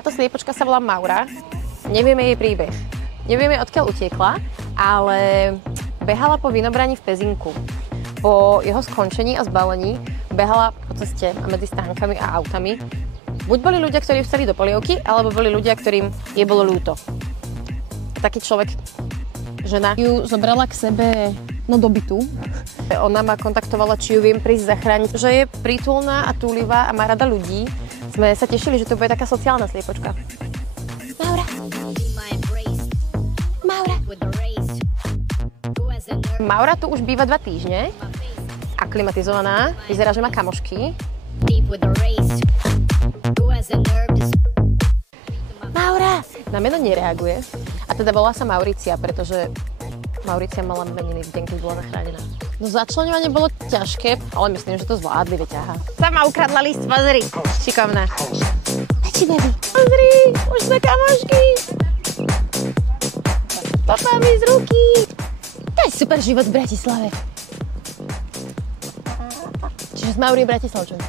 Táto sliepočka sa volá Maura. Nevieme jej príbeh. Nevieme, odkiaľ utiekla, ale behala po vinobrani v Pezinku. Po jeho skončení a zbalení behala po ceste a medzi stánkami a autami. Buď boli ľudia, ktorí vstali do polievky, alebo boli ľudia, ktorým jej bolo ľúto. Taký človek, žena, ju zobrala k sebe do bytu. Ona ma kontaktovala, či ju viem prísť zachrániť, že je prítulná a túlivá a má rada ľudí. Sme sa tešili, že to bude taká sociálna sliepočka. Maura. Maura. Maura tu už býva 2 týždne. Aklimatizovaná. Vyzerá, že má kamošky. Maura! Na meno nereaguje. A teda volá sa Mauricia, pretože Mauricia mala meniny v deň, keď bola zachránená. No začleňovanie bolo ťažké, ale myslím, že to zvládli, veťaha. Sama ukradla list, pozri. Šikovná. Peči, baby. Pozri, už sme kamošky. Papa mi z ruky. To je super život v Bratislave. Čiže z Mauri je Bratislavčanka.